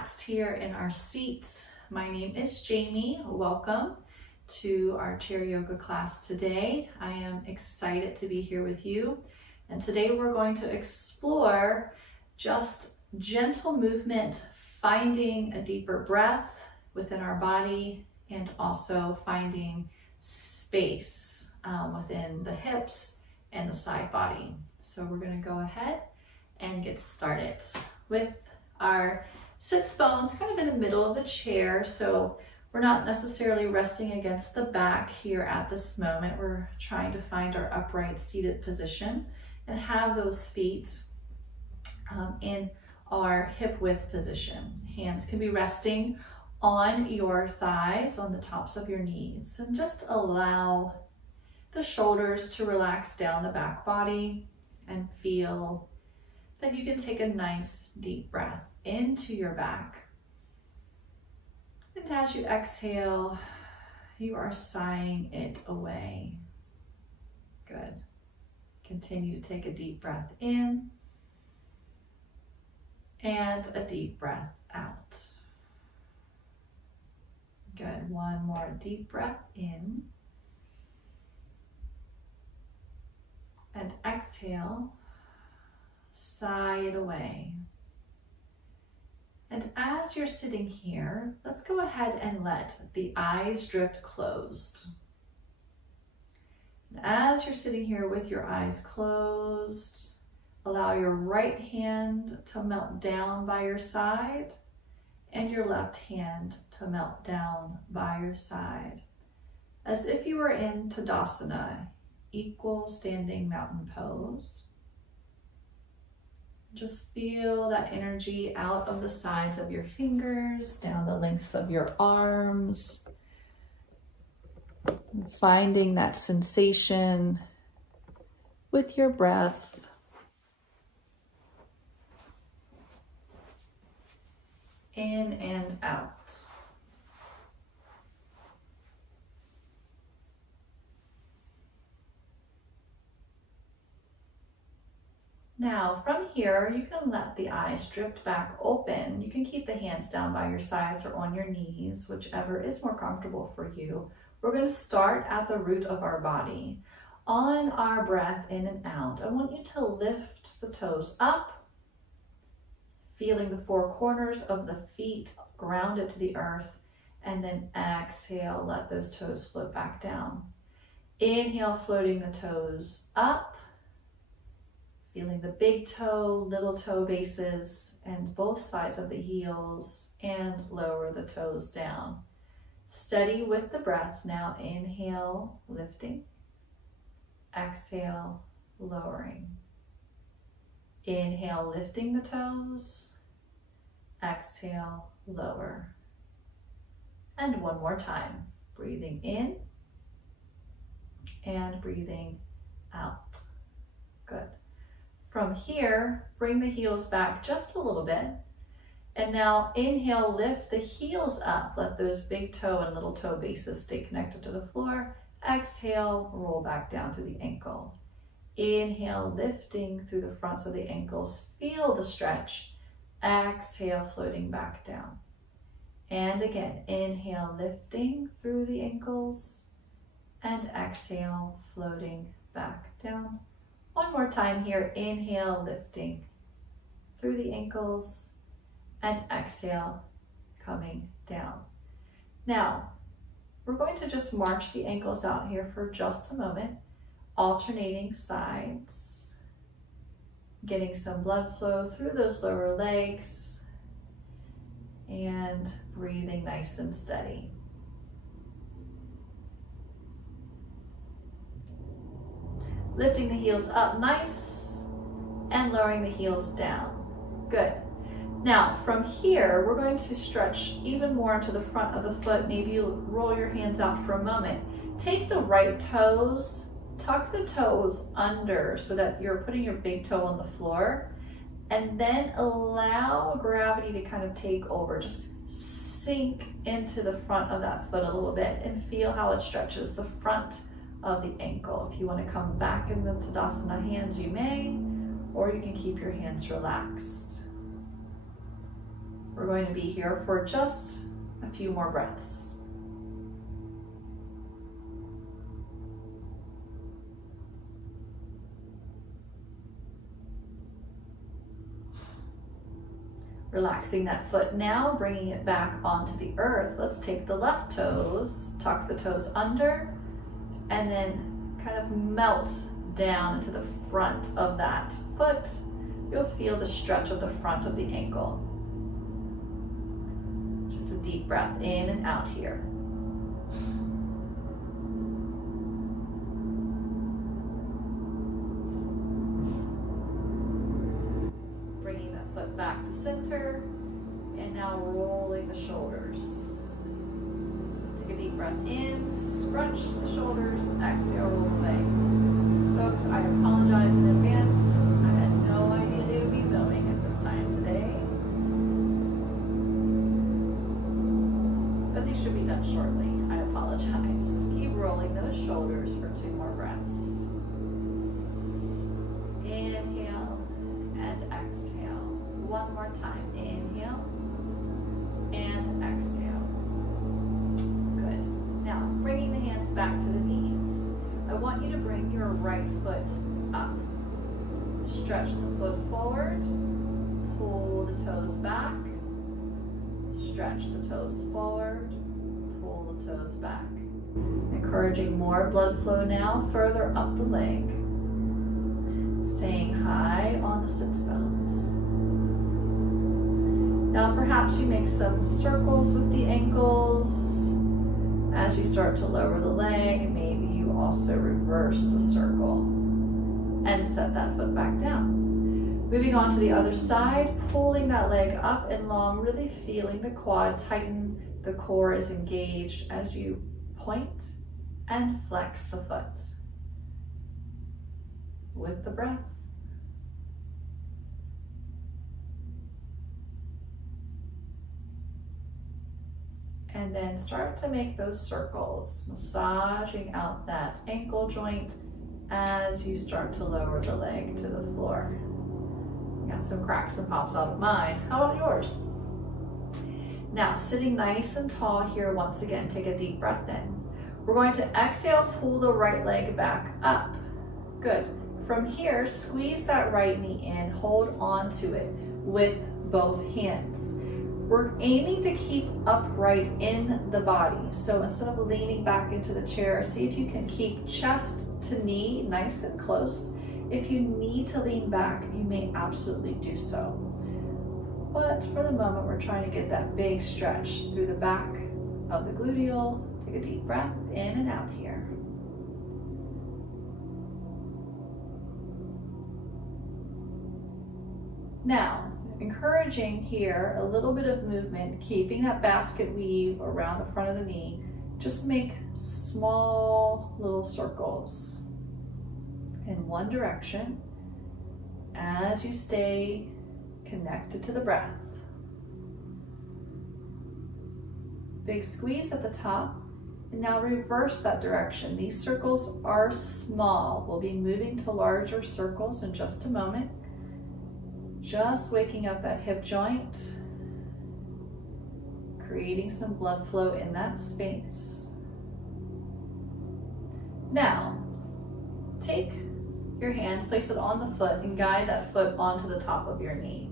relaxed here in our seats. My name is Jamie. Welcome to our chair yoga class today. I am excited to be here with you. And today we're going to explore just gentle movement, finding a deeper breath within our body, and also finding space within the hips and the side body. So we're going to go ahead and get started with our sits bones kind of in the middle of the chair. So we're not necessarily resting against the back here at this moment. We're trying to find our upright seated position and have those feet in our hip width position. Hands can be resting on your thighs, on the tops of your knees, and just allow the shoulders to relax down the back body and feel that you can take a nice deep breath into your back. And as you exhale, you are sighing it away. Good. Continue to take a deep breath in and a deep breath out. Good. One more deep breath in and exhale. Sigh it away. And as you're sitting here, let's go ahead and let the eyes drift closed. And as you're sitting here with your eyes closed, allow your right hand to melt down by your side and your left hand to melt down by your side, as if you were in Tadasana, equal standing mountain pose. Just feel that energy out of the sides of your fingers, down the lengths of your arms. Finding that sensation with your breath. In and out. Now from here, you can let the eyes drift back open. You can keep the hands down by your sides or on your knees, whichever is more comfortable for you. We're going to start at the root of our body. On our breath in and out, I want you to lift the toes up, feeling the four corners of the feet grounded to the earth, and then exhale, let those toes float back down. Inhale, floating the toes up. Feeling the big toe, little toe bases, and both sides of the heels, and lower the toes down. Steady with the breath. Now inhale, lifting. Exhale, lowering. Inhale, lifting the toes. Exhale, lower. And one more time. Breathing in and breathing out. Good. From here, bring the heels back just a little bit. And now inhale, lift the heels up. Let those big toe and little toe bases stay connected to the floor. Exhale, roll back down through the ankle. Inhale, lifting through the fronts of the ankles. Feel the stretch. Exhale, floating back down. And again, inhale, lifting through the ankles. And exhale, floating back down. One more time here, inhale, lifting through the ankles, and exhale, coming down. Now, we're going to just march the ankles out here for just a moment, alternating sides, getting some blood flow through those lower legs, and breathing nice and steady. Lifting the heels up nice and lowering the heels down. Good. Now from here, we're going to stretch even more into the front of the foot. Maybe you roll your hands out for a moment. Take the right toes, tuck the toes under so that you're putting your big toe on the floor, and then allow gravity to kind of take over. Just sink into the front of that foot a little bit and feel how it stretches the front of the ankle. If you want to come back in the Tadasana hands, you may, or you can keep your hands relaxed. We're going to be here for just a few more breaths. Relaxing that foot now, bringing it back onto the earth. Let's take the left toes, tuck the toes under, and then kind of melt down into the front of that foot. You'll feel the stretch of the front of the ankle. Just a deep breath in and out here. Bringing that foot back to center, and now rolling the shoulders. Take a deep breath in, scrunch the shoulders, exhale, roll away. Folks, I apologize in advance. I had no idea they would be filming at this time today. But they should be done shortly. I apologize. Keep rolling those shoulders for 2 more breaths. Inhale and exhale. 1 more time. Inhale and exhale. Good. Now, bringing the hands back to the knees. I want you to bring your right foot up. Stretch the foot forward. Pull the toes back. Stretch the toes forward. Pull the toes back. Encouraging more blood flow now further up the leg. Staying high on the sits bones. Now perhaps you make some circles with the ankles. As you start to lower the leg, maybe you also reverse the circle and set that foot back down. Moving on to the other side, pulling that leg up and long, really feeling the quad tighten. The core is engaged as you point and flex the foot with the breath. And then start to make those circles, massaging out that ankle joint as you start to lower the leg to the floor. Got some cracks and pops out of mine. How about yours? Now, sitting nice and tall here once again, take a deep breath in. We're going to exhale, pull the right leg back up. Good. From here, squeeze that right knee in, hold on to it with both hands. We're aiming to keep upright in the body. So instead of leaning back into the chair, see if you can keep chest to knee nice and close. If you need to lean back, you may absolutely do so. But for the moment, we're trying to get that big stretch through the back of the gluteal. Take a deep breath in and out here. Now, encouraging here a little bit of movement, keeping that basket weave around the front of the knee. Just make small little circles in one direction as you stay connected to the breath. Big squeeze at the top, and now reverse that direction. These circles are small. We'll be moving to larger circles in just a moment. Just waking up that hip joint, creating some blood flow in that space. Now, take your hand, place it on the foot, and guide that foot onto the top of your knee.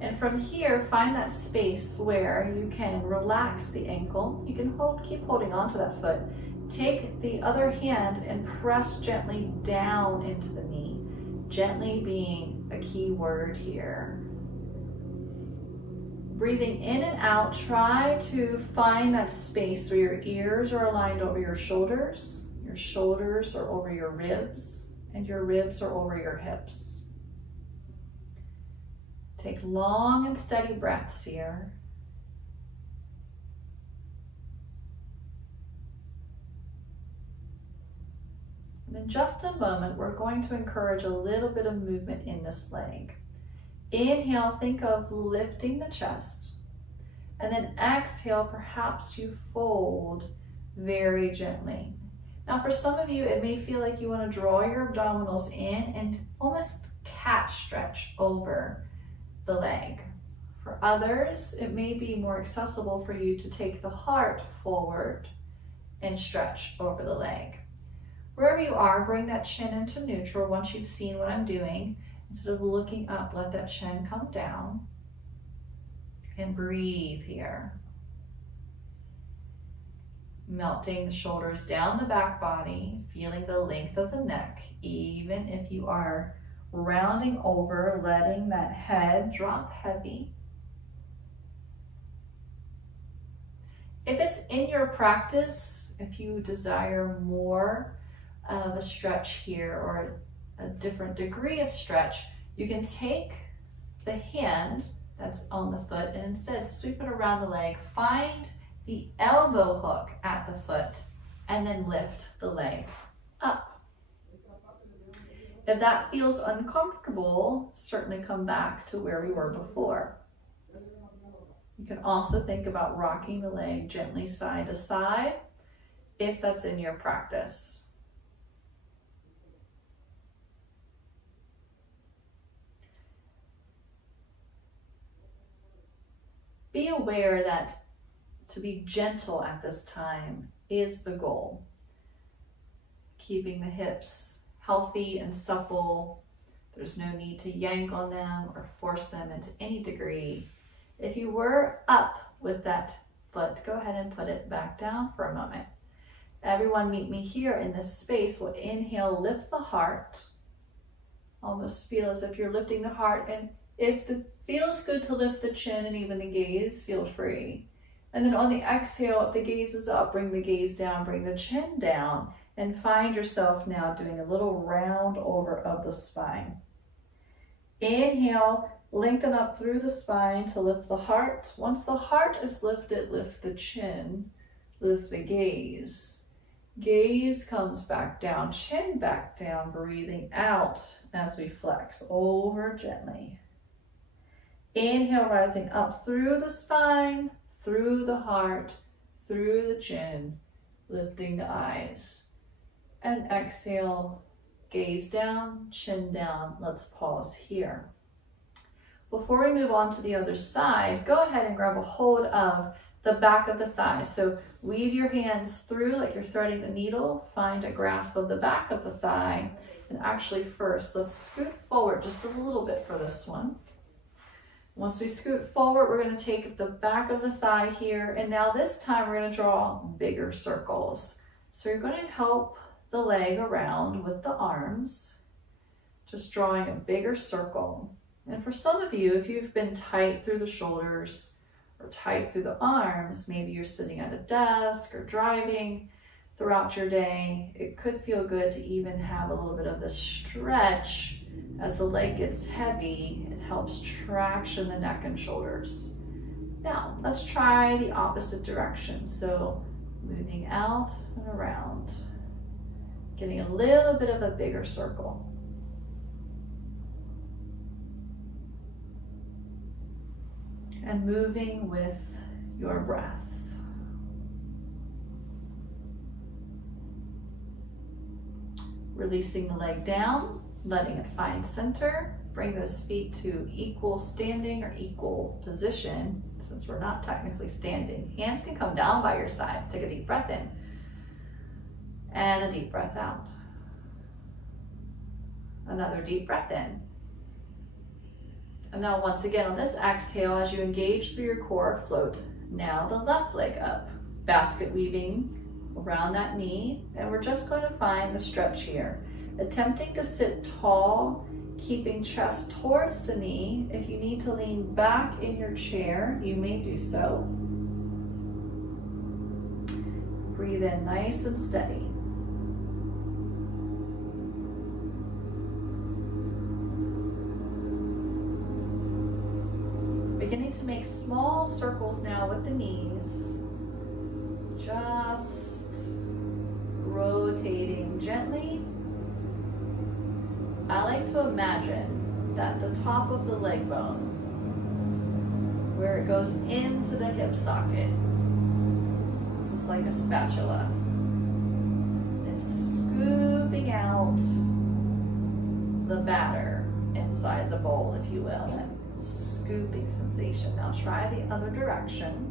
And from here, find that space where you can relax the ankle. You can keep holding onto that foot. Take the other hand and press gently down into the knee. Gently being a key word here. Breathing in and out, try to find that space where your ears are aligned over your shoulders are over your ribs, and your ribs are over your hips. Take long and steady breaths here. And in just a moment, we're going to encourage a little bit of movement in this leg. Inhale, think of lifting the chest. And then exhale, perhaps you fold very gently. Now for some of you, it may feel like you want to draw your abdominals in and almost cat stretch over the leg. For others, it may be more accessible for you to take the heart forward and stretch over the leg. Wherever you are, bring that chin into neutral once you've seen what I'm doing. Instead of looking up, let that chin come down and breathe here. Melting the shoulders down the back body, feeling the length of the neck, even if you are rounding over, letting that head drop heavy. If it's in your practice, if you desire more of a stretch here or a different degree of stretch, you can take the hand that's on the foot and instead sweep it around the leg. Find the elbow hook at the foot and then lift the leg up. If that feels uncomfortable, certainly come back to where we were before. You can also think about rocking the leg gently side to side if that's in your practice. Be aware that to be gentle at this time is the goal. Keeping the hips healthy and supple. There's no need to yank on them or force them into any degree. If you were up with that foot, go ahead and put it back down for a moment. Everyone meet me here in this space. We'll inhale, lift the heart. Almost feel as if you're lifting the heart, and if it feels good to lift the chin and even the gaze, feel free. And then on the exhale, if the gaze is up, bring the gaze down, bring the chin down, and find yourself now doing a little round over of the spine. Inhale, lengthen up through the spine to lift the heart. Once the heart is lifted, lift the chin, lift the gaze. Gaze comes back down, chin back down, breathing out as we flex over gently. Inhale, rising up through the spine, through the heart, through the chin, lifting the eyes. And exhale, gaze down, chin down. Let's pause here. Before we move on to the other side, go ahead and grab a hold of the back of the thigh. So weave your hands through like you're threading the needle. Find a grasp of the back of the thigh. And actually first, let's scoot forward just a little bit for this one. Once we scoot forward, we're going to take the back of the thigh here. And now this time we're going to draw bigger circles. So you're going to help the leg around with the arms, just drawing a bigger circle. And for some of you, if you've been tight through the shoulders or tight through the arms, maybe you're sitting at a desk or driving throughout your day, it could feel good to even have a little bit of this stretch. As the leg gets heavy, it helps traction the neck and shoulders. Now, let's try the opposite direction. So moving out and around, getting a little bit of a bigger circle. And moving with your breath. Releasing the leg down, letting it find center. Bring those feet to equal standing or equal position, since we're not technically standing. Hands can come down by your sides. Take a deep breath in. And a deep breath out. Another deep breath in. And now once again on this exhale, as you engage through your core, float now the left leg up. Basket weaving around that knee. And we're just going to find the stretch here. Attempting to sit tall, keeping chest towards the knee. If you need to lean back in your chair, you may do so. Breathe in nice and steady. Beginning to make small circles now with the knees. Just rotating gently. I like to imagine that the top of the leg bone, where it goes into the hip socket, is like a spatula. It's scooping out the batter inside the bowl, if you will. And scooping sensation. Now try the other direction.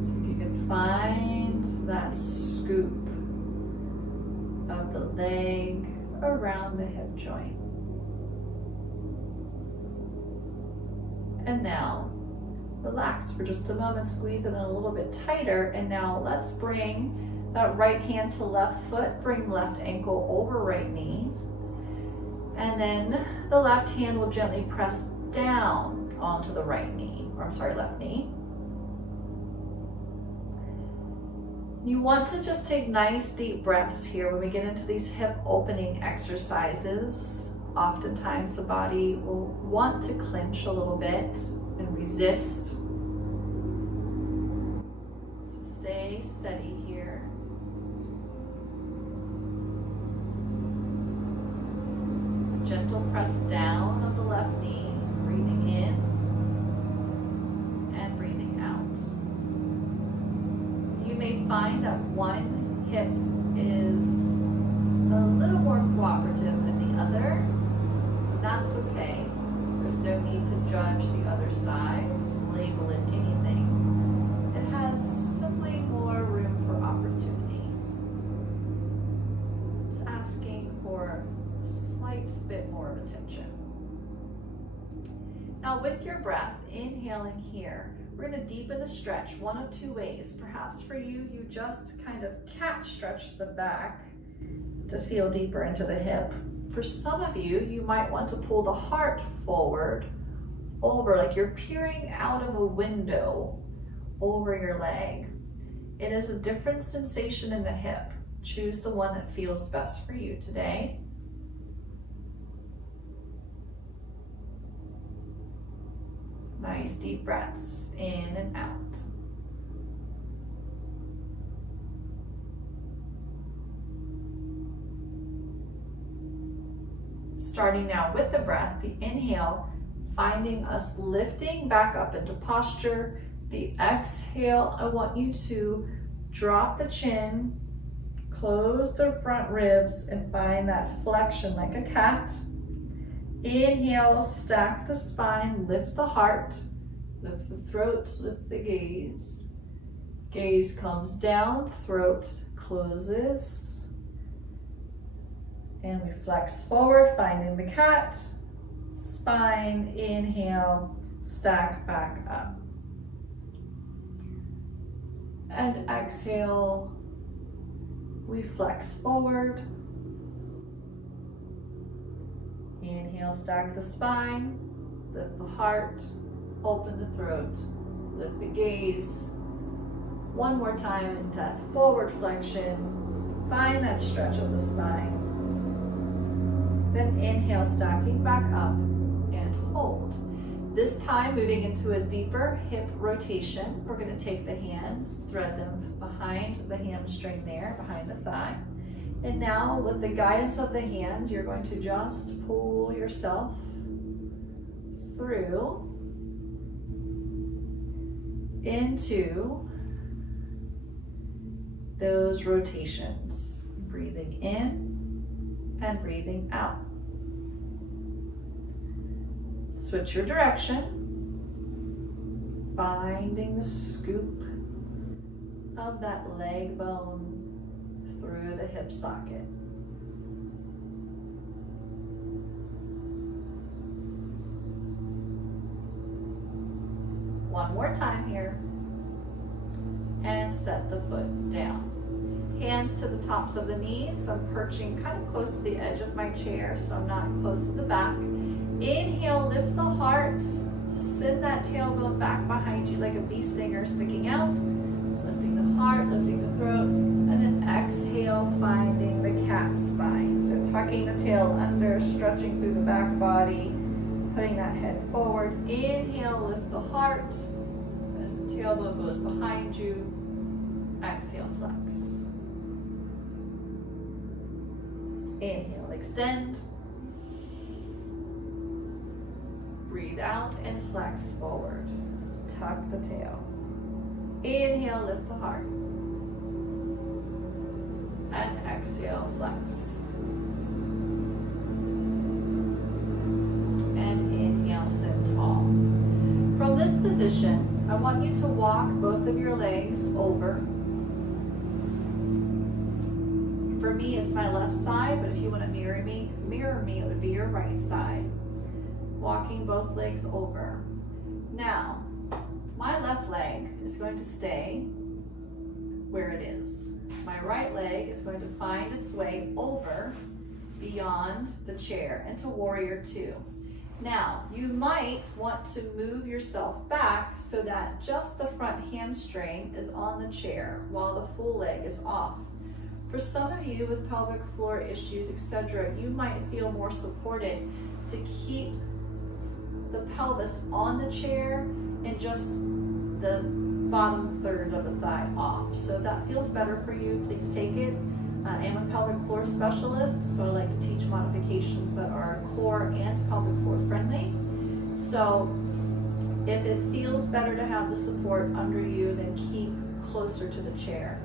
See if you can find that scoop of the leg around the hip joint. And now relax for just a moment, squeeze it in a little bit tighter, and now let's bring that right hand to left foot, bring left ankle over right knee, and then the left hand will gently press down onto the right knee, or I'm sorry, left knee. You want to just take nice deep breaths here when we get into these hip opening exercises. Oftentimes the body will want to clench a little bit and resist. So stay steady here. A gentle press down of the left knee, breathing in and breathing out. You may find that one hip is a little more cooperative than the other. That's okay. There's no need to judge the other side, label it anything. It has simply more room for opportunity. It's asking for a slight bit more of attention. Now with your breath, inhaling here, we're going to deepen the stretch one of two ways. Perhaps for you, you just kind of cat stretch the back to feel deeper into the hip. For some of you, you might want to pull the heart forward over, like you're peering out of a window over your leg. It is a different sensation in the hip. Choose the one that feels best for you today. Nice deep breaths in and out. Starting now with the breath, the inhale, finding us lifting back up into posture. The exhale, I want you to drop the chin, close the front ribs, and find that flexion like a cat. Inhale, stack the spine, lift the heart, lift the throat, lift the gaze. Gaze comes down, throat closes. And we flex forward, finding the cat, spine, inhale, stack back up. And exhale, we flex forward. Inhale, stack the spine, lift the heart, open the throat, lift the gaze. One more time into that forward flexion, find that stretch of the spine. Then inhale, stacking back up and hold. This time moving into a deeper hip rotation. We're going to take the hands, thread them behind the hamstring there, behind the thigh. And now with the guidance of the hand, you're going to just pull yourself through into those rotations. Breathing in and breathing out. Switch your direction, finding the scoop of that leg bone through the hip socket. One more time here, and set the foot down. Hands to the tops of the knees. I'm perching kind of close to the edge of my chair, so I'm not close to the back. Inhale, lift the heart. Send that tailbone back behind you like a bee stinger sticking out. Lifting the heart, lifting the throat, and then exhale, finding the cat spine. So tucking the tail under, stretching through the back body, putting that head forward. Inhale, lift the heart. As the tailbone goes behind you, exhale, flex. Inhale, extend. Breathe out and flex forward. Tuck the tail. Inhale, lift the heart. And exhale, flex. this position, I want you to walk both of your legs over. For me, it's my left side, but if you want to mirror me, it would be your right side. Walking both legs over. Now, my left leg is going to stay where it is. My right leg is going to find its way over beyond the chair into warrior two. Now, you might want to move yourself back so that just the front hamstring is on the chair while the full leg is off. For some of you with pelvic floor issues, etc., you might feel more supported to keep the pelvis on the chair and just the bottom third of the thigh off. So if that feels better for you, please take it. I am a pelvic floor specialist, so I like to teach modifications that are core and pelvic floor friendly. So if it feels better to have the support under you, then keep closer to the chair.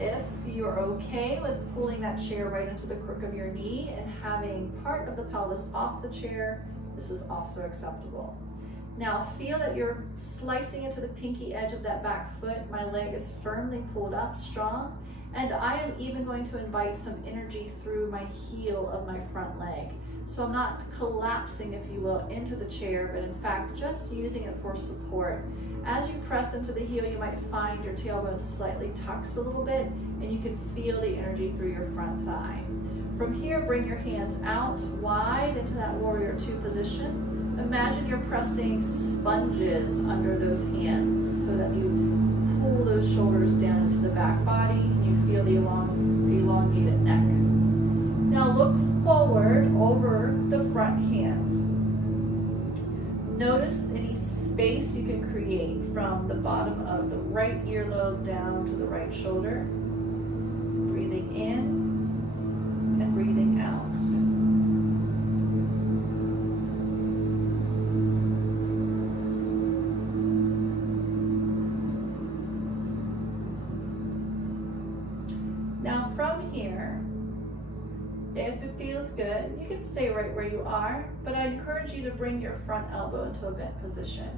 If you're okay with pulling that chair right into the crook of your knee and having part of the pelvis off the chair, this is also acceptable. Now feel that you're slicing into the pinky edge of that back foot. My leg is firmly pulled up, strong, and I am even going to invite some energy through my heel of my front leg. So I'm not collapsing, if you will, into the chair, but in fact just using it for support. As you press into the heel, you might find your tailbone slightly tucks a little bit, and you can feel the energy through your front thigh. From here, bring your hands out wide into that warrior two position. Imagine you're pressing sponges under those hands so that you pull those shoulders down into the back body and you feel the elongated neck. Now look forward over the front hand. Notice any space you can create from the bottom of the right earlobe down to the right shoulder. Breathing in and breathing out. Now from here, if it feels good, you can stay right where you are, but I encourage you to bring your front elbow into a bent position.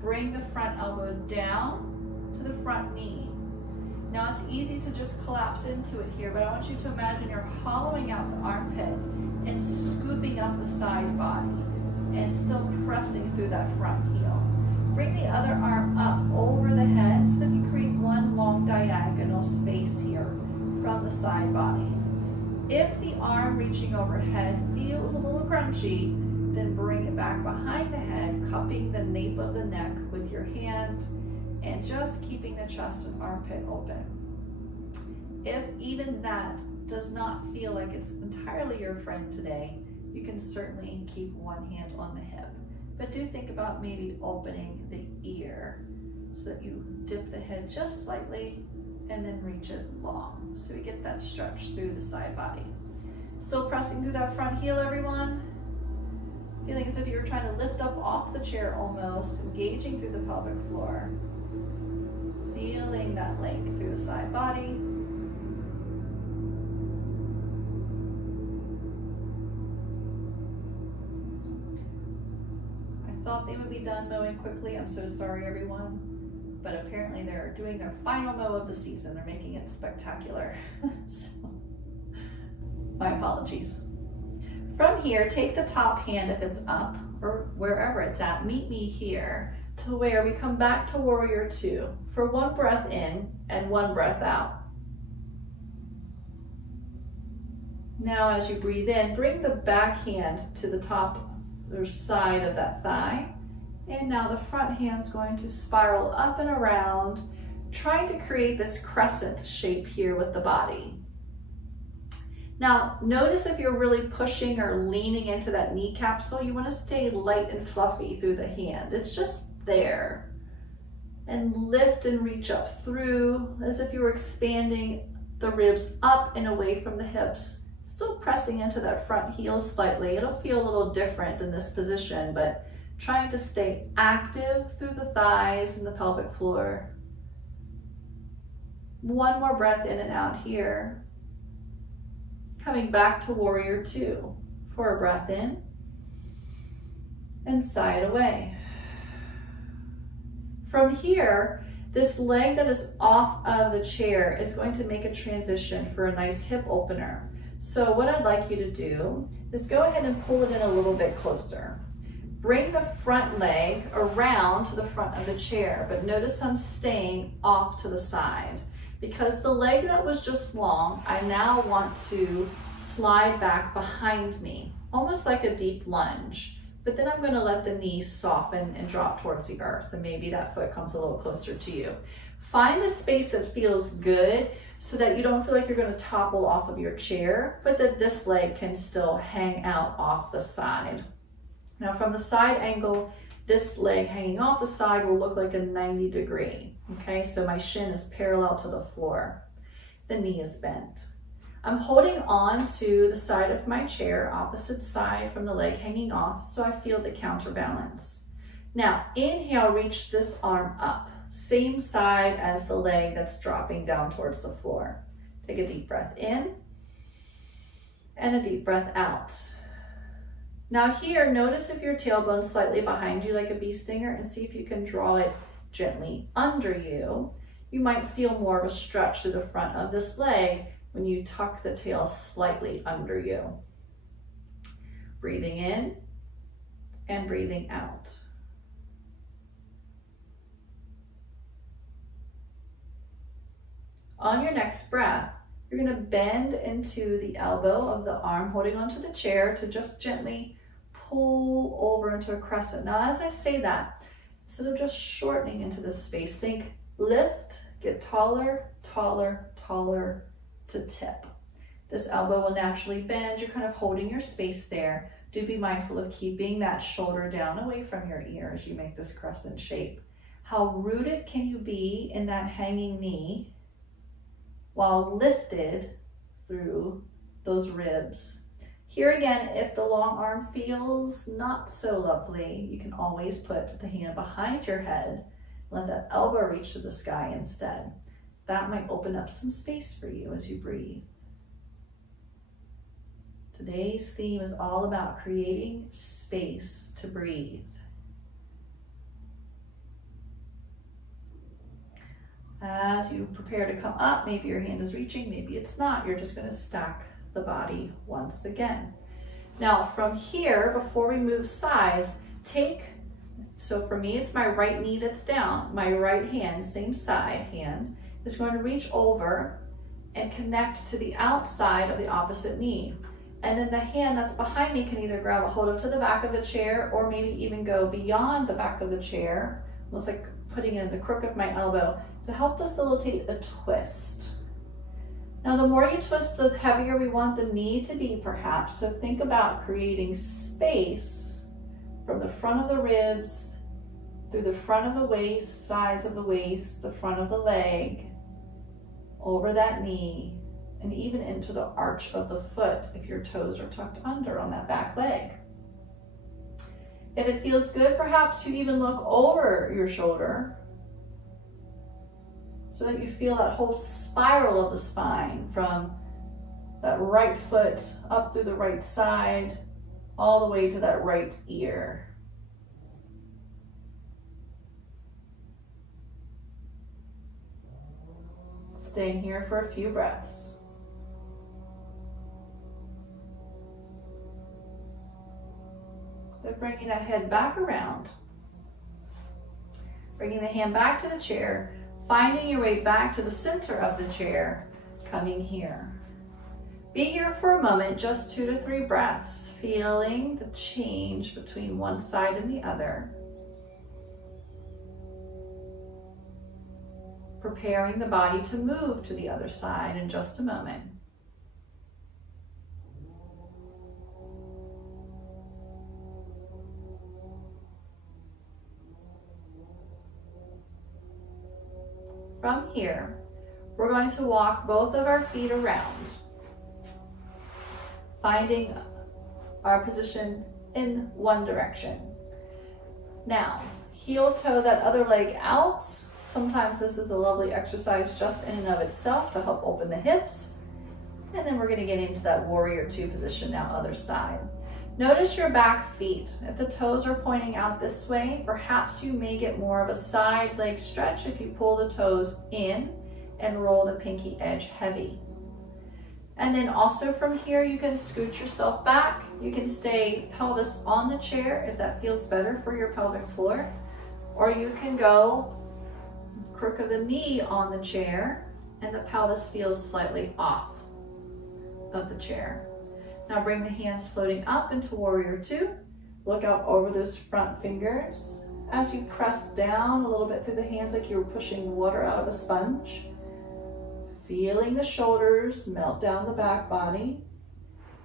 Bring the front elbow down to the front knee. Now it's easy to just collapse into it here, but I want you to imagine you're hollowing out the armpit and scooping up the side body and still pressing through that front heel. Bring the other arm up over the head so that you create one long diagonal space here from the side body. If the arm reaching overhead feels a little crunchy, then bring it back behind the head, cupping the nape of the neck with your hand and just keeping the chest and armpit open. If even that does not feel like it's entirely your friend today, you can certainly keep one hand on the hip. But do think about maybe opening the ear so that you dip the head just slightly and then reach it long. So we get that stretch through the side body. Still pressing through that front heel, everyone. Feeling as if you were trying to lift up off the chair almost, engaging through the pelvic floor. Feeling that length through the side body. I thought they would be done mowing quickly. I'm so sorry, everyone. But apparently they're doing their final mow of the season. They're making it spectacular. So, my apologies. From here, take the top hand if it's up or wherever it's at. Meet me here to where we come back to warrior two for one breath in and one breath out. Now as you breathe in, bring the back hand to the top or side of that thigh. And now the front hand's going to spiral up and around, trying to create this crescent shape here with the body. Now, notice if you're really pushing or leaning into that knee capsule, you want to stay light and fluffy through the hand. It's just there. And lift and reach up through as if you were expanding the ribs up and away from the hips. Still pressing into that front heel slightly. It'll feel a little different in this position, but trying to stay active through the thighs and the pelvic floor. One more breath in and out here. Coming back to warrior two for a breath in and sigh it away. From here, this leg that is off of the chair is going to make a transition for a nice hip opener. So what I'd like you to do is go ahead and pull it in a little bit closer. Bring the front leg around to the front of the chair, but notice I'm staying off to the side. Because the leg that was just long, I now want to slide back behind me, almost like a deep lunge. But then I'm going to let the knees soften and drop towards the earth, and maybe that foot comes a little closer to you. Find the space that feels good so that you don't feel like you're going to topple off of your chair, but that this leg can still hang out off the side. Now from the side angle, this leg hanging off the side will look like a 90 degree. Okay, so my shin is parallel to the floor. The knee is bent. I'm holding on to the side of my chair, opposite side from the leg hanging off, so I feel the counterbalance. Now, inhale, reach this arm up, same side as the leg that's dropping down towards the floor. Take a deep breath in and a deep breath out. Now here, notice if your tailbone's slightly behind you like a bee stinger, and see if you can draw it gently under you. You might feel more of a stretch through the front of this leg when you tuck the tail slightly under you. Breathing in and breathing out. On your next breath, you're going to bend into the elbow of the arm holding onto the chair to just gently pull over into a crescent. Now, as I say that, instead of just shortening into this space, think lift, get taller, taller, taller to tip. This elbow will naturally bend. You're kind of holding your space there. Do be mindful of keeping that shoulder down away from your ear as you make this crescent shape. How rooted can you be in that hanging knee while lifted through those ribs? Here again, if the long arm feels not so lovely, you can always put the hand behind your head. Let that elbow reach to the sky instead. That might open up some space for you as you breathe. Today's theme is all about creating space to breathe. As you prepare to come up, maybe your hand is reaching, maybe it's not. You're just going to stack the body once again. Now from here, before we move sides, so for me it's my right knee that's down, my right hand, same side hand, is going to reach over and connect to the outside of the opposite knee. And then the hand that's behind me can either grab a hold of to the back of the chair or maybe even go beyond the back of the chair, almost like putting it in the crook of my elbow to help facilitate a twist. Now, the more you twist, the heavier we want the knee to be, perhaps. So think about creating space from the front of the ribs, through the front of the waist, sides of the waist, the front of the leg, over that knee, and even into the arch of the foot if your toes are tucked under on that back leg. If it feels good, perhaps you even look over your shoulder so that you feel that whole spiral of the spine from that right foot up through the right side, all the way to that right ear. Staying here for a few breaths. Then bringing that head back around. Bringing the hand back to the chair, finding your way back to the center of the chair, coming here. Be here for a moment, just 2 to 3 breaths, feeling the change between one side and the other. Preparing the body to move to the other side in just a moment. From here, we're going to walk both of our feet around, finding our position in one direction. Now, heel toe that other leg out. Sometimes this is a lovely exercise just in and of itself to help open the hips. And then we're going to get into that warrior 2 position now, other side. Notice your back feet. If the toes are pointing out this way, perhaps you may get more of a side leg stretch if you pull the toes in and roll the pinky edge heavy. And then also from here, you can scoot yourself back. You can stay pelvis on the chair if that feels better for your pelvic floor, or you can go crook of the knee on the chair and the pelvis feels slightly off of the chair. Now bring the hands floating up into Warrior Two. Look out over those front fingers as you press down a little bit through the hands like you were pushing water out of a sponge. Feeling the shoulders melt down the back body.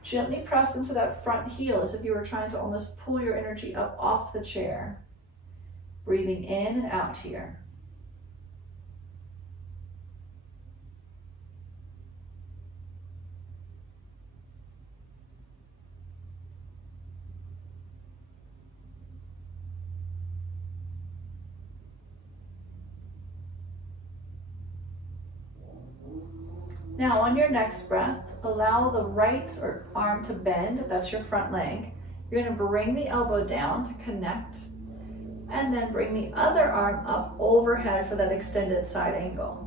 Gently press into that front heel as if you were trying to almost pull your energy up off the chair. Breathing in and out here. Now on your next breath, allow the right arm to bend, if that's your front leg. You're going to bring the elbow down to connect, and then bring the other arm up overhead for that extended side angle.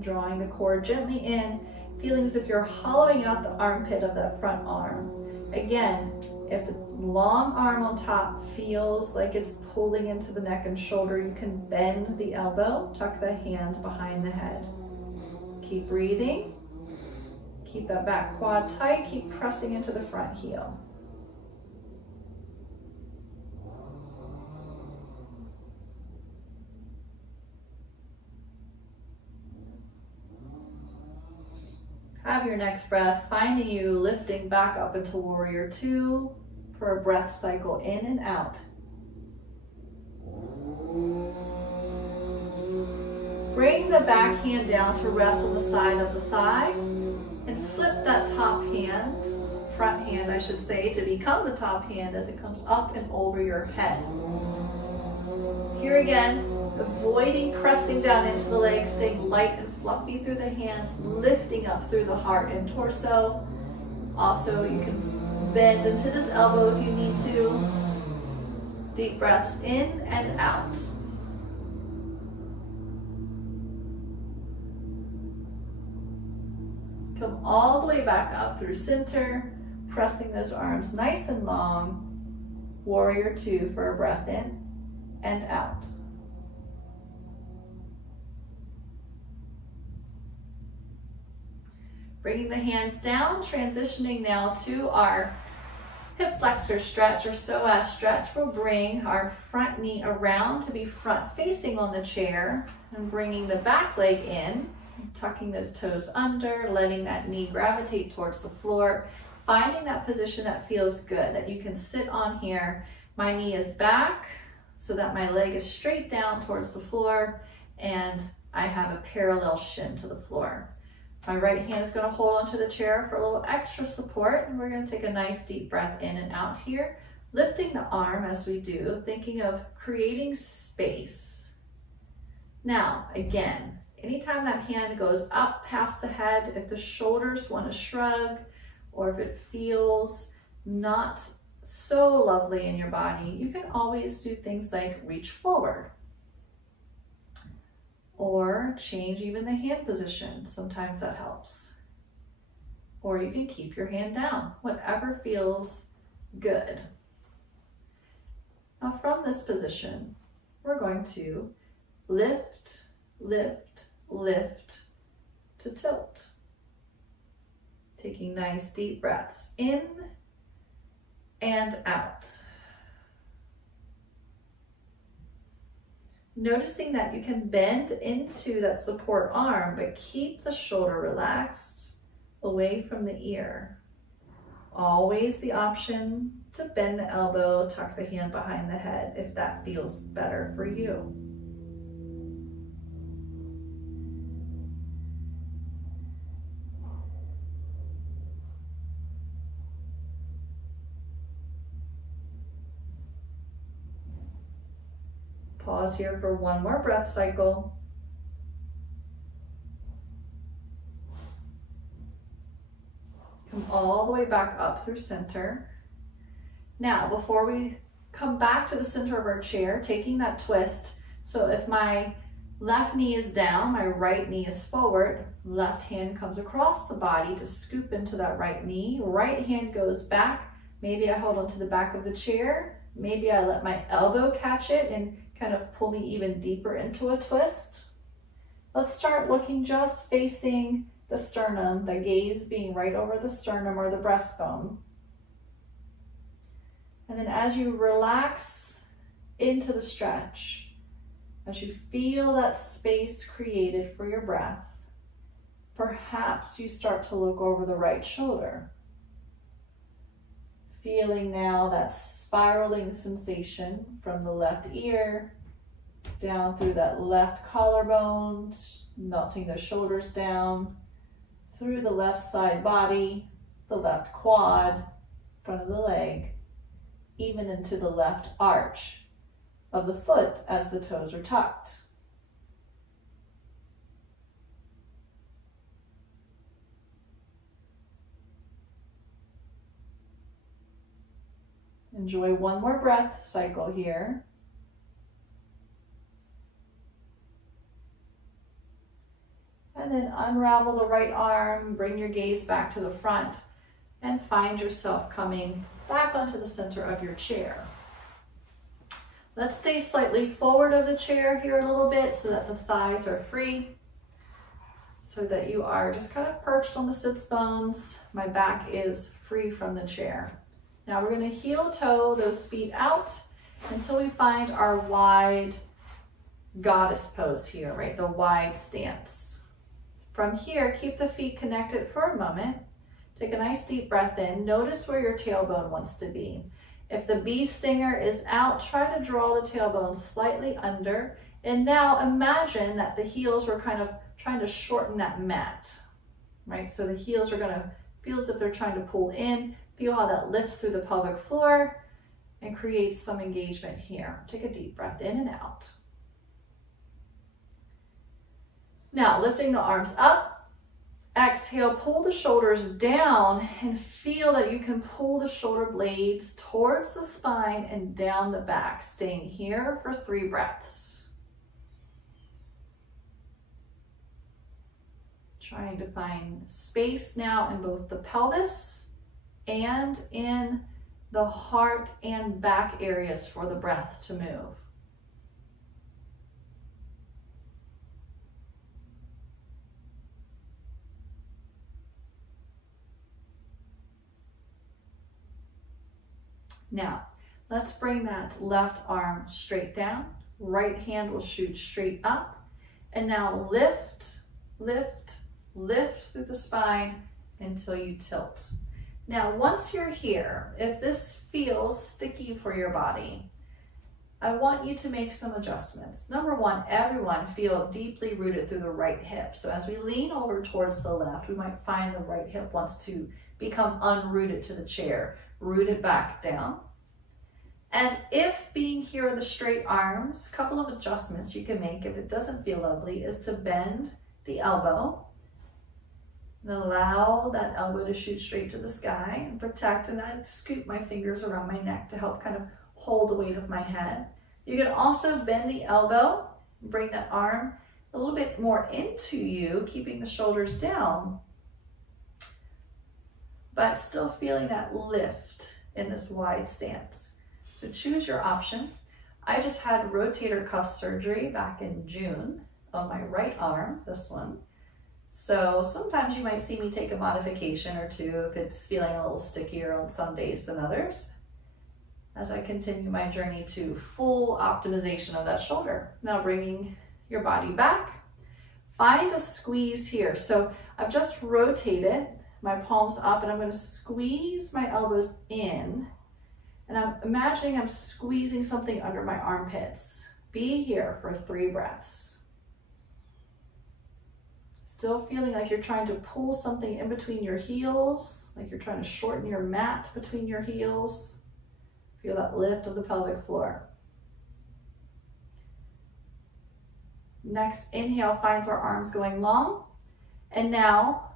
Drawing the core gently in, feeling as if you're hollowing out the armpit of that front arm. Again, if the long arm on top feels like it's pulling into the neck and shoulder, you can bend the elbow, tuck the hand behind the head. Keep breathing. Keep that back quad tight. Keep pressing into the front heel. Have your next breath, finding you lifting back up into Warrior Two for a breath cycle in and out. Bring the back hand down to rest on the side of the thigh and flip that top hand, front hand I should say, to become the top hand as it comes up and over your head. Here again, avoiding pressing down into the legs, staying light and fluffy through the hands, lifting up through the heart and torso. Also, you can bend into this elbow if you need to. Deep breaths in and out. Come all the way back up through center, pressing those arms nice and long. Warrior Two for a breath in and out. Bringing the hands down, transitioning now to our hip flexor stretch or psoas stretch. We'll bring our front knee around to be front facing on the chair and bringing the back leg in, tucking those toes under, letting that knee gravitate towards the floor, finding that position that feels good, that you can sit on here. My knee is back so that my leg is straight down towards the floor and I have a parallel shin to the floor. My right hand is going to hold onto the chair for a little extra support, and we're going to take a nice deep breath in and out here, lifting the arm as we do, thinking of creating space. Now, again, anytime that hand goes up past the head, if the shoulders want to shrug, or if it feels not so lovely in your body, you can always do things like reach forward. Or change even the hand position. Sometimes that helps. Or you can keep your hand down, whatever feels good. Now from this position, we're going to lift, lift, lift to tilt. Taking nice deep breaths in and out. Noticing that you can bend into that support arm, but keep the shoulder relaxed away from the ear. Always the option to bend the elbow, tuck the hand behind the head if that feels better for you. Pause here for one more breath cycle. all the way back up through center. Now, before we come back to the center of our chair, taking that twist. So if my left knee is down, my right knee is forward, left hand comes across the body to scoop into that right knee, right hand goes back. Maybe I hold onto the back of the chair. Maybe I let my elbow catch it and kind of pull me even deeper into a twist. Let's start looking just facing the sternum, the gaze being right over the sternum or the breastbone. And then as you relax into the stretch, as you feel that space created for your breath, perhaps you start to look over the right shoulder. Feeling now that spiraling sensation from the left ear down through that left collarbone, melting the shoulders down, through the left side body, the left quad, front of the leg, even into the left arch of the foot as the toes are tucked. Enjoy one more breath cycle here. And then unravel the right arm, bring your gaze back to the front, and find yourself coming back onto the center of your chair. Let's stay slightly forward of the chair here a little bit so that the thighs are free, so that you are just kind of perched on the sits bones. My back is free from the chair. Now we're going to heel toe those feet out until we find our wide goddess pose here, right? The wide stance. From here, keep the feet connected for a moment. Take a nice deep breath in. Notice where your tailbone wants to be. If the bee stinger is out, try to draw the tailbone slightly under. And now imagine that the heels were kind of trying to shorten that mat, right? So the heels are going to feel as if they're trying to pull in. Feel how that lifts through the pelvic floor and creates some engagement here. Take a deep breath in and out. Now, lifting the arms up, exhale, pull the shoulders down and feel that you can pull the shoulder blades towards the spine and down the back, staying here for 3 breaths. Trying to find space now in both the pelvis and in the heart and back areas for the breath to move. Now, let's bring that left arm straight down. Right hand will shoot straight up. And now lift, lift, lift through the spine until you tilt. Now, once you're here, if this feels sticky for your body, I want you to make some adjustments. Number one, everyone feel deeply rooted through the right hip. So as we lean over towards the left, we might find the right hip wants to become unrooted to the chair. Root it back down. And if being here with the straight arms, a couple of adjustments you can make if it doesn't feel lovely is to bend the elbow and allow that elbow to shoot straight to the sky and protect, and I scoop my fingers around my neck to help kind of hold the weight of my head. You can also bend the elbow, bring that arm a little bit more into you, keeping the shoulders down, but still feeling that lift in this wide stance. So choose your option. I just had rotator cuff surgery back in June on my right arm, this one. So sometimes you might see me take a modification or two if it's feeling a little stickier on some days than others, as I continue my journey to full optimization of that shoulder. Now bringing your body back, find a squeeze here. So I've just rotated my palms up and I'm going to squeeze my elbows in, and I'm imagining I'm squeezing something under my armpits. Be here for 3 breaths. Still feeling like you're trying to pull something in between your heels, like you're trying to shorten your mat between your heels. Feel that lift of the pelvic floor. Next inhale finds our arms going long, and now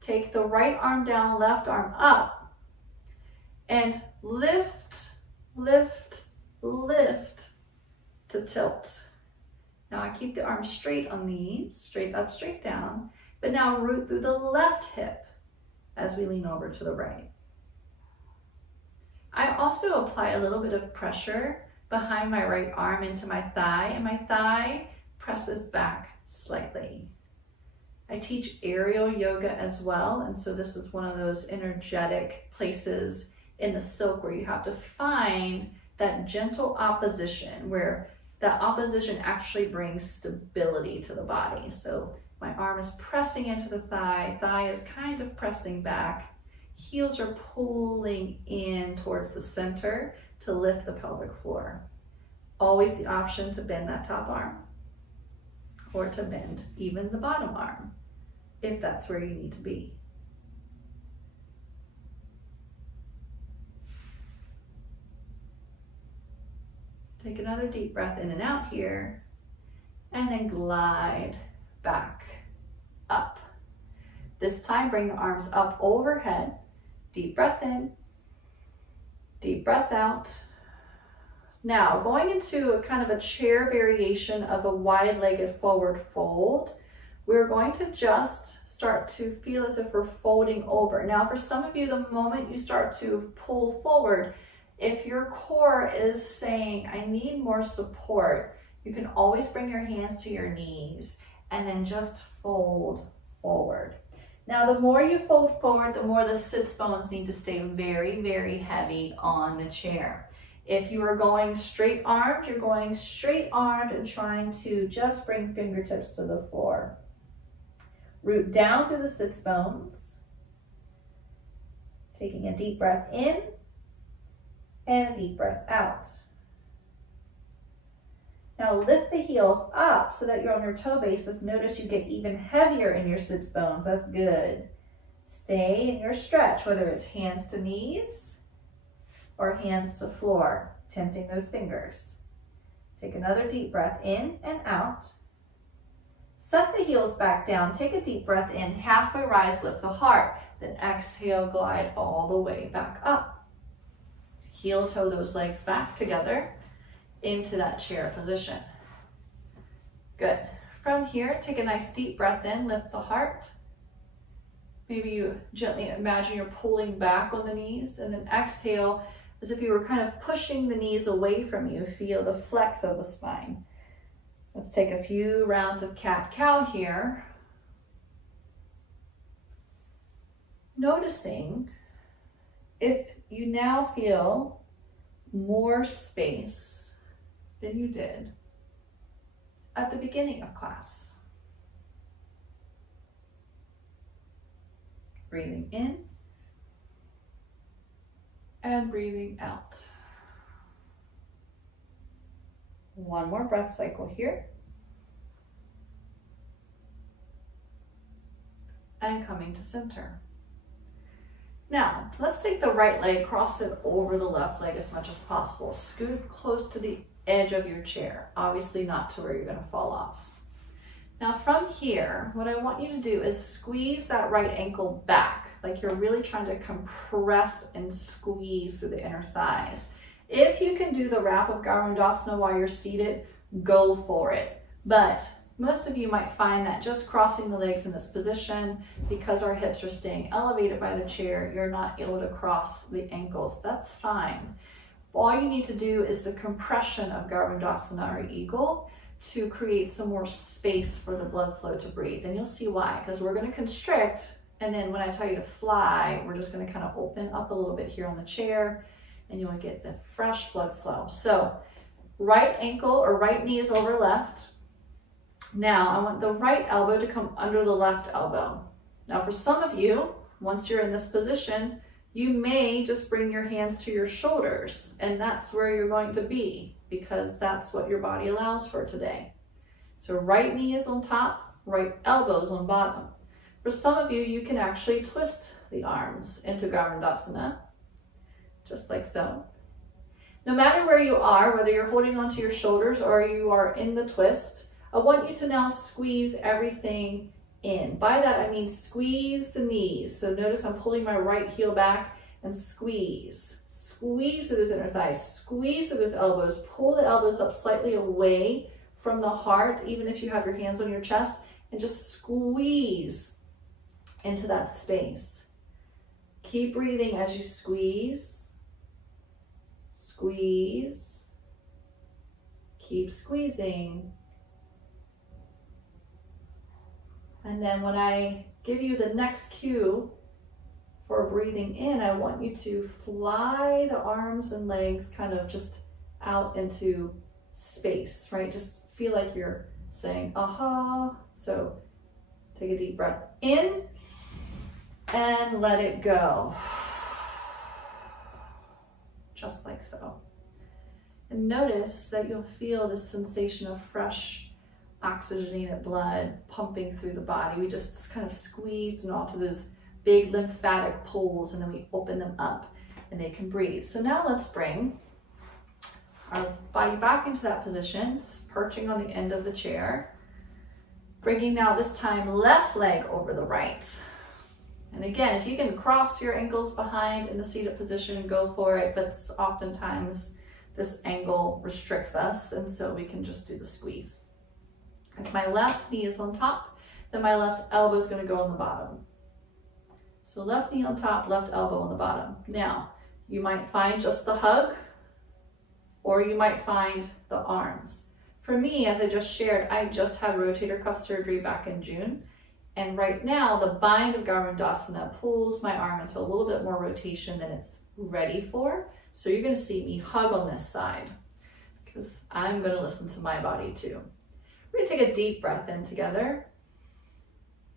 Take the right arm down, left arm up, and lift, lift, lift to tilt. Now I keep the arm straight on these, straight up, straight down, but now root through the left hip as we lean over to the right. I also apply a little bit of pressure behind my right arm into my thigh, and my thigh presses back slightly. I teach aerial yoga as well, and so this is one of those energetic places in the silk where you have to find that gentle opposition, where that opposition actually brings stability to the body. So my arm is pressing into the thigh, thigh is kind of pressing back, heels are pulling in towards the center to lift the pelvic floor. Always the option to bend that top arm or to bend even the bottom arm if that's where you need to be. Take another deep breath in and out here, and then glide back up. This time, bring the arms up overhead. Deep breath in, deep breath out. Now, going into a kind of a chair variation of a wide-legged forward fold, we're going to just start to feel as if we're folding over. Now, for some of you, the moment you start to pull forward, if your core is saying, I need more support, you can always bring your hands to your knees and then just fold forward. Now, the more you fold forward, the more the sits bones need to stay very, very heavy on the chair. If you are going straight armed, you're going straight armed and trying to just bring fingertips to the floor. Root down through the sits bones. Taking a deep breath in and a deep breath out. Now lift the heels up so that you're on your toe bases. Notice you get even heavier in your sits bones. That's good. Stay in your stretch, whether it's hands to knees or hands to floor, tenting those fingers. Take another deep breath in and out. Set the heels back down. Take a deep breath in, halfway rise, lift the heart. Then exhale, glide all the way back up. Heel toe those legs back together into that chair position. Good. From here, take a nice deep breath in, lift the heart. Maybe you gently imagine you're pulling back on the knees, and then exhale as if you were kind of pushing the knees away from you. Feel the flex of the spine. Let's take a few rounds of cat-cow here. Noticing if you now feel more space than you did at the beginning of class. Breathing in and breathing out. One more breath cycle here. And coming to center. Now, let's take the right leg, cross it over the left leg as much as possible. Scoot close to the edge of your chair, obviously not to where you're going to fall off. Now from here, what I want you to do is squeeze that right ankle back, like you're really trying to compress and squeeze through the inner thighs. If you can do the wrap of Garudasana while you're seated, go for it. But most of you might find that just crossing the legs in this position, because our hips are staying elevated by the chair, you're not able to cross the ankles. That's fine. All you need to do is the compression of Garudasana or Eagle to create some more space for the blood flow to breathe. And you'll see why, because we're going to constrict, and then when I tell you to fly, we're just going to kind of open up a little bit here on the chair, and you'll get the fresh blood flow. So right ankle or right knee is over left. Now I want the right elbow to come under the left elbow. Now for some of you, once you're in this position, you may just bring your hands to your shoulders, and that's where you're going to be, because that's what your body allows for today. So right knee is on top, right elbow is on bottom. For some of you, you can actually twist the arms into Garudasana, just like so. No matter where you are, whether you're holding onto your shoulders or you are in the twist, I want you to now squeeze everything in. By that, I mean squeeze the knees. So notice I'm pulling my right heel back and squeeze. Squeeze through those inner thighs, squeeze through those elbows, pull the elbows up slightly away from the heart, even if you have your hands on your chest, and just squeeze into that space. Keep breathing as you squeeze, squeeze, keep squeezing. And then when I give you the next cue for breathing in, I want you to fly the arms and legs kind of just out into space, right? Just feel like you're saying, aha. So take a deep breath in and let it go. Just like so. And notice that you'll feel this sensation of fresh oxygenated blood pumping through the body. We just kind of squeeze and onto those big lymphatic pools, and then we open them up and they can breathe. So now let's bring our body back into that position, perching on the end of the chair. Bringing now this time left leg over the right. And again, if you can cross your ankles behind in the seated position, go for it, but oftentimes this angle restricts us, and so we can just do the squeeze. If my left knee is on top, then my left elbow is going to go on the bottom. So left knee on top, left elbow on the bottom. Now, you might find just the hug, or you might find the arms. For me, as I just shared, I just had rotator cuff surgery back in June. And right now, the bind of Garudasana pulls my arm into a little bit more rotation than it's ready for. So you're going to see me hug on this side because I'm going to listen to my body too. We're going to take a deep breath in together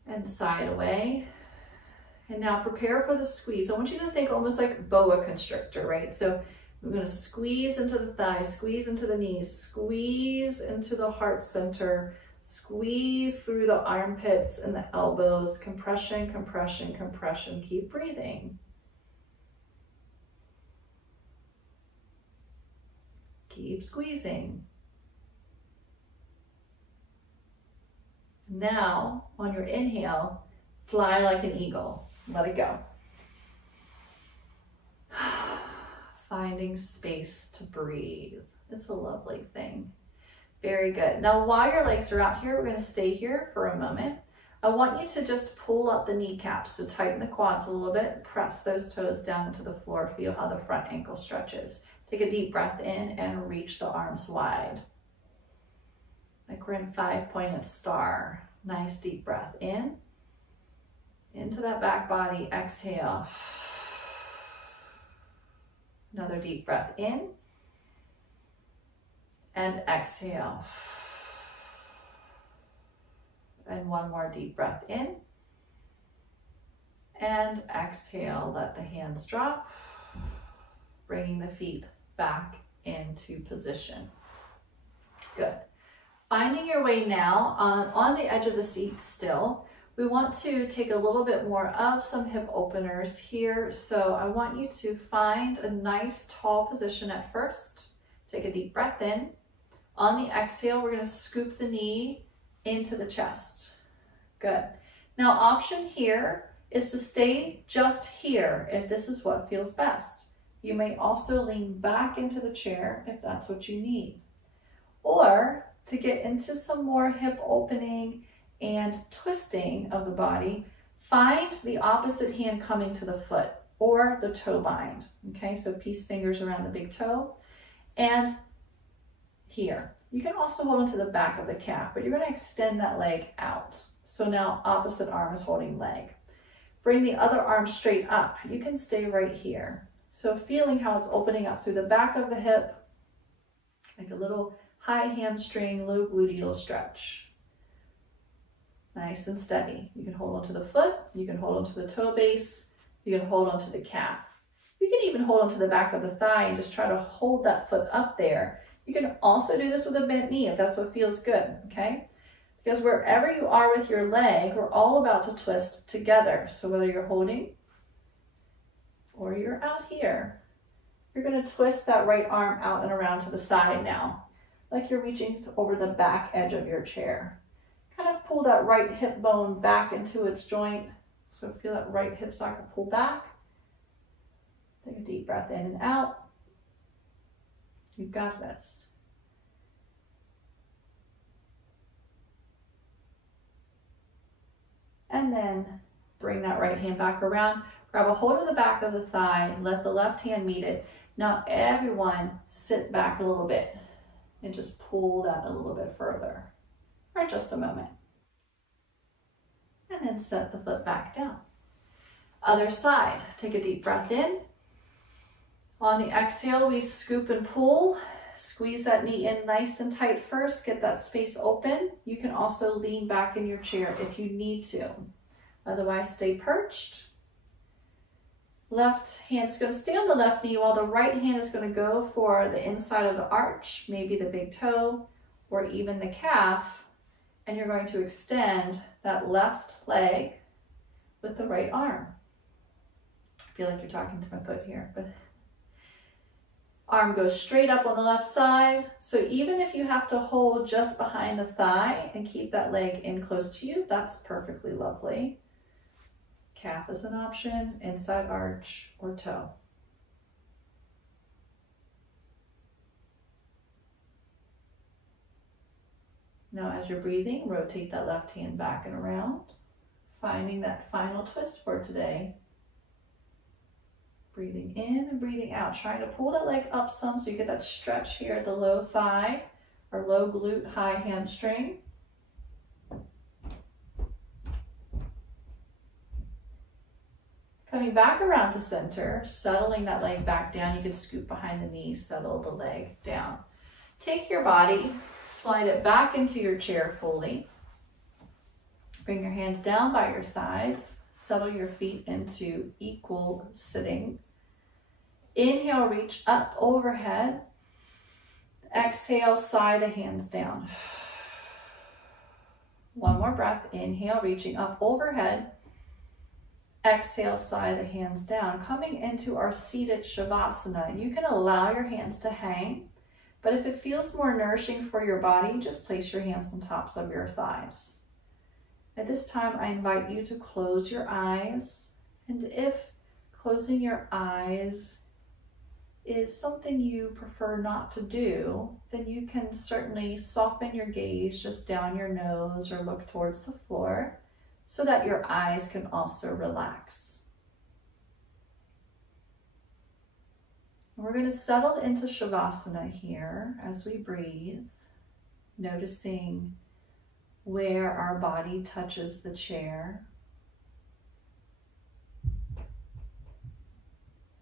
and sigh it away. And now prepare for the squeeze. I want you to think almost like boa constrictor, right? So we're going to squeeze into the thighs, squeeze into the knees, squeeze into the heart center, squeeze through the armpits and the elbows, compression, compression, compression. Keep breathing. Keep squeezing. Now, on your inhale, fly like an eagle. Let it go. Finding space to breathe. It's a lovely thing. Very good. Now, while your legs are out here, we're going to stay here for a moment. I want you to just pull up the kneecaps. So tighten the quads a little bit. Press those toes down into the floor. Feel how the front ankle stretches. Take a deep breath in and reach the arms wide. Like we're in 5-pointed star. Nice deep breath in. Into that back body. Exhale. Another deep breath in. And exhale. And one more deep breath in. And exhale, let the hands drop. Bringing the feet back into position. Good. Finding your way now on the edge of the seat still. We want to take a little bit more of some hip openers here. So I want you to find a nice tall position at first. Take a deep breath in. On the exhale, we're going to scoop the knee into the chest. Good. Now, option here is to stay just here if this is what feels best. You may also lean back into the chair if that's what you need. Or to get into some more hip opening and twisting of the body, find the opposite hand coming to the foot or the toe bind. Okay, so peace fingers around the big toe. And here, you can also hold onto the back of the calf, but you're going to extend that leg out. So now opposite arm is holding leg. Bring the other arm straight up. You can stay right here. So feeling how it's opening up through the back of the hip, like a little high hamstring, low gluteal stretch. Nice and steady. You can hold onto the foot, you can hold onto the toe base, you can hold onto the calf. You can even hold onto the back of the thigh and just try to hold that foot up there. You can also do this with a bent knee if that's what feels good, okay? Because wherever you are with your leg, we're all about to twist together. So whether you're holding or you're out here, you're going to twist that right arm out and around to the side now, like you're reaching over the back edge of your chair. Kind of pull that right hip bone back into its joint. So feel that right hip socket pull back. Take a deep breath in and out. You've got this. And then bring that right hand back around. Grab a hold of the back of the thigh. Let the left hand meet it. Now everyone sit back a little bit and just pull that a little bit further for just a moment. And then set the foot back down. Other side, take a deep breath in. On the exhale, we scoop and pull. Squeeze that knee in nice and tight first. Get that space open. You can also lean back in your chair if you need to. Otherwise, stay perched. Left hand is going to stay on the left knee while the right hand is going to go for the inside of the arch, maybe the big toe or even the calf. And you're going to extend that left leg with the right arm. I feel like you're talking to my foot here, but arm goes straight up on the left side. So even if you have to hold just behind the thigh and keep that leg in close to you, that's perfectly lovely. Calf is an option, inside arch or toe. Now as you're breathing, rotate that left hand back and around, finding that final twist for today. Breathing in and breathing out, trying to pull that leg up some so you get that stretch here at the low thigh or low glute, high hamstring. Coming back around to center, settling that leg back down. You can scoop behind the knee, settle the leg down. Take your body, slide it back into your chair fully. Bring your hands down by your sides. Settle your feet into equal sitting. Inhale, reach up overhead. Exhale, sigh the hands down. One more breath. Inhale, reaching up overhead. Exhale, sigh the hands down. Coming into our seated Shavasana. You can allow your hands to hang, but if it feels more nourishing for your body, just place your hands on tops of your thighs. At this time, I invite you to close your eyes, and if closing your eyes is something you prefer not to do, then you can certainly soften your gaze just down your nose or look towards the floor so that your eyes can also relax. We're going to settle into Shavasana here as we breathe, noticing where our body touches the chair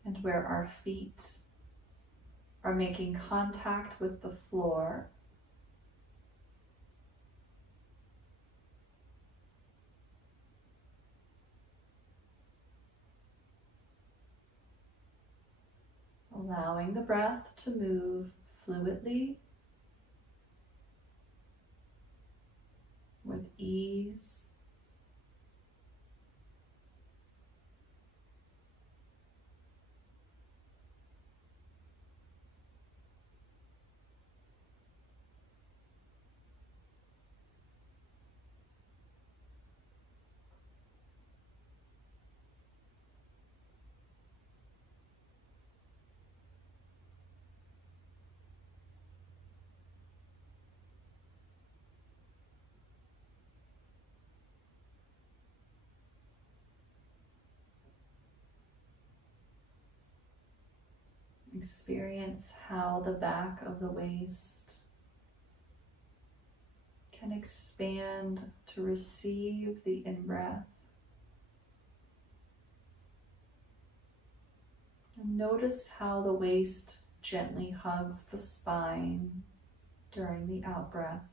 and where our feet are making contact with the floor. Allowing the breath to move fluidly with ease. Experience how the back of the waist can expand to receive the in-breath. And notice how the waist gently hugs the spine during the out-breath.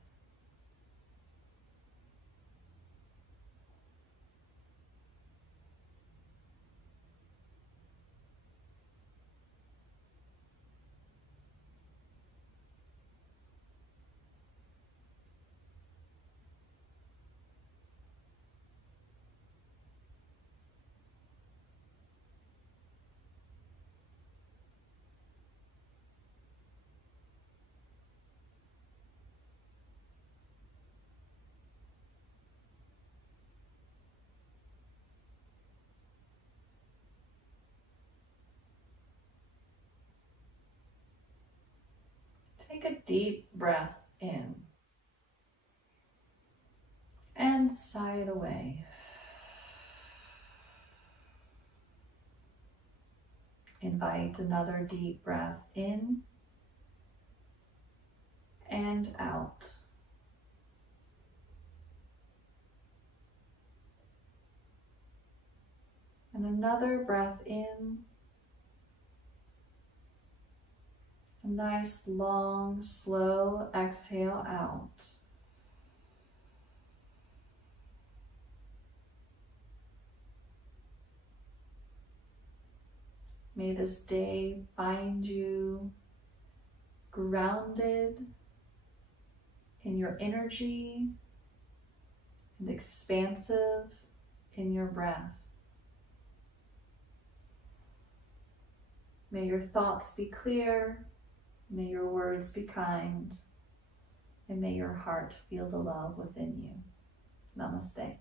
Take a deep breath in and sigh it away. Invite another deep breath in and out. And another breath in. A nice, long, slow exhale out. May this day find you grounded in your energy and expansive in your breath. May your thoughts be clear, may your words be kind, and may your heart feel the love within you. Namaste.